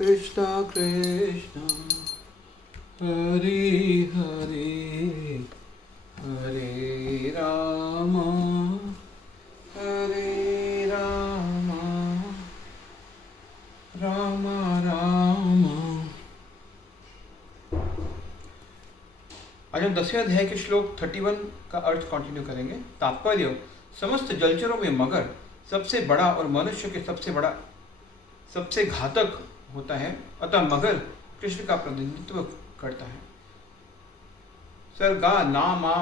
कृष्ण कृष्ण हरे हरे हरे राम राम राम। आज हम 10वें अध्याय के श्लोक 31 का अर्थ कंटिन्यू करेंगे। तात्पर्य: समस्त जलचरों में मगर सबसे बड़ा और मनुष्य के सबसे घातक होता है, अतः मगर कृष्ण का प्रतिनिधित्व करता है। सर्गा नामा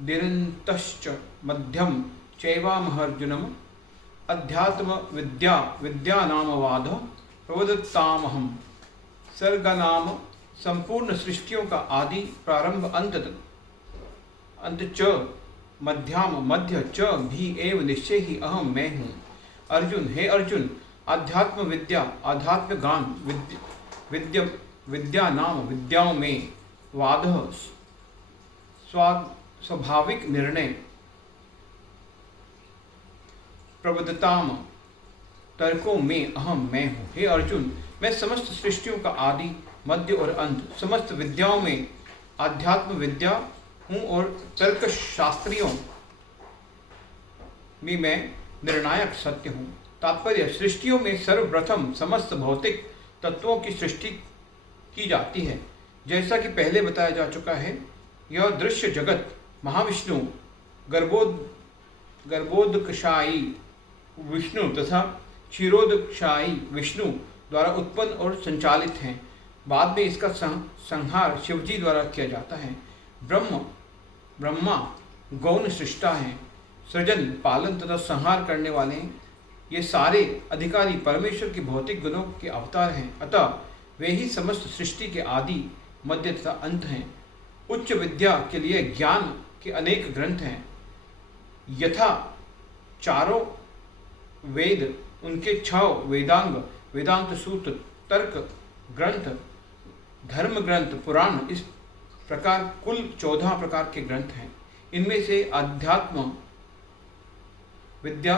दिरंतश्च मध्यम चैवामहर्जुनम अध्यात्म विद्या नाम वाद प्रवदत्तामहम। सर्ग नाम संपूर्ण सृष्टियों का आदि प्रारंभ अंत च मध्याम मध्य च भी एव निश्चय ही अहम मैं हूँ। अर्जुन, हे अर्जुन, आध्यात्म गान विद्या नाम विद्याओं में वाद स्वाभाविक निर्णय प्रबुद्धताम तर्कों में अहम मैं हूँ। हे अर्जुन, मैं समस्त सृष्टियों का आदि मध्य और अंत, समस्त विद्याओं में आध्यात्म विद्या हूँ और तर्क शास्त्रियों में मैं निर्णायक सत्य हूँ। तात्पर्य: सृष्टियों में सर्वप्रथम समस्त भौतिक तत्वों की सृष्टि की जाती है। जैसा कि पहले बताया जा चुका है, यह दृश्य जगत महाविष्णु गर्भोदकशायी विष्णु तथा क्षीरोदकशायी विष्णु द्वारा उत्पन्न और संचालित हैं। बाद में इसका संहार शिवजी द्वारा किया जाता है। ब्रह्मा गौण सृष्टा हैं, सृजन पालन तथा संहार करने वाले हैं। ये सारे अधिकारी परमेश्वर के भौतिक गुणों के अवतार हैं, अतः वे ही समस्त सृष्टि के आदि मध्य तथा अंत हैं। उच्च विद्या के लिए ज्ञान के अनेक ग्रंथ हैं, यथा चारों वेद, उनके 6 वेदांग, वेदांत सूत्र, तर्क ग्रंथ, धर्म ग्रंथ, पुराण, इस प्रकार कुल 14 प्रकार के ग्रंथ हैं। इनमें से अध्यात्म विद्या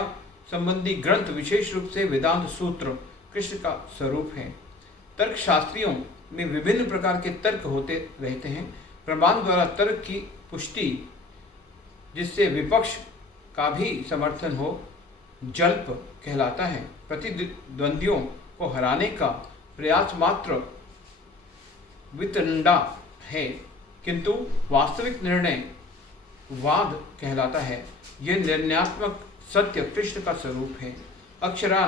संबंधी ग्रंथ विशेष रूप से वेदांत सूत्र कृष्ण का स्वरूप है। तर्क शास्त्रियों में विभिन्न प्रकार के तर्क होते रहते हैं। प्रमाण द्वारा तर्क की पुष्टि, जिससे विपक्ष का भी समर्थन हो, जल्प कहलाता है। प्रतिद्वंदियों को हराने का प्रयास मात्र वितंडा है, किंतु वास्तविक निर्णय वाद कहलाता है। यह निर्णयात्मक सत्य कृष्ण का स्वरूप है। अक्षरा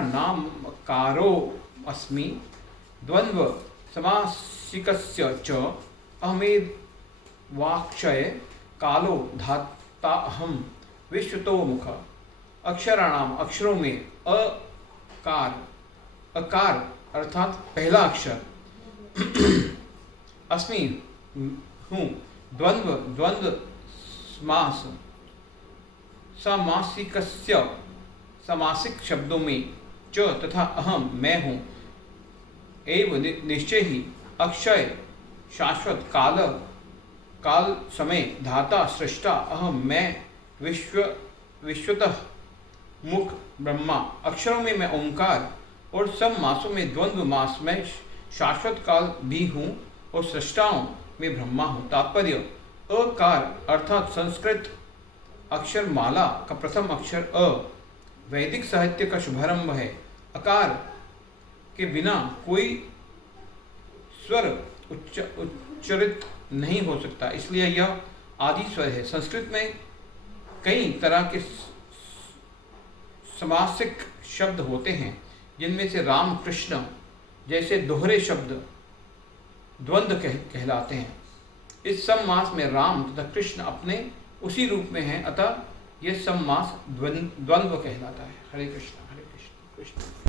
नाम कारो अस्मि द्वंद्व समासिकस्य च अहमेव वाक्षय कालो धाता अहम विश्वतो मुख। अक्षराणाम, अक्षरों में अकार अर्थात पहला अक्षर, अस्मि हूँ, द्वंद्व समास समासिकस्य समासिक शब्दों में, च तथा अहम मैं हूँ, एव निश्चय ही, अक्षय शाश्वत, काल समय, धाता सृष्टा, अहम मैं, विश्वतः मुख ब्रह्मा। अक्षरों में मैं ओंकार और सब मासों में द्वंद्व मास में शाश्वत काल भी हूँ और सृष्टाओं में ब्रह्मा हूँ। तात्पर्य: अकार अर्थात संस्कृत अक्षर माला का प्रथम अक्षर अ वैदिक साहित्य का शुभारंभ है। अकार के बिना कोई स्वर उच्चरित नहीं हो सकता, इसलिए यह आदि स्वर है। संस्कृत में कई तरह के समासिक शब्द होते हैं, जिनमें से राम कृष्ण जैसे दोहरे शब्द द्वंद्व कहलाते हैं। इस समास में राम तथा कृष्ण अपने उसी रूप में हैं, अतः यह समास द्वंद्व कहलाता है। हरे कृष्ण कृष्ण।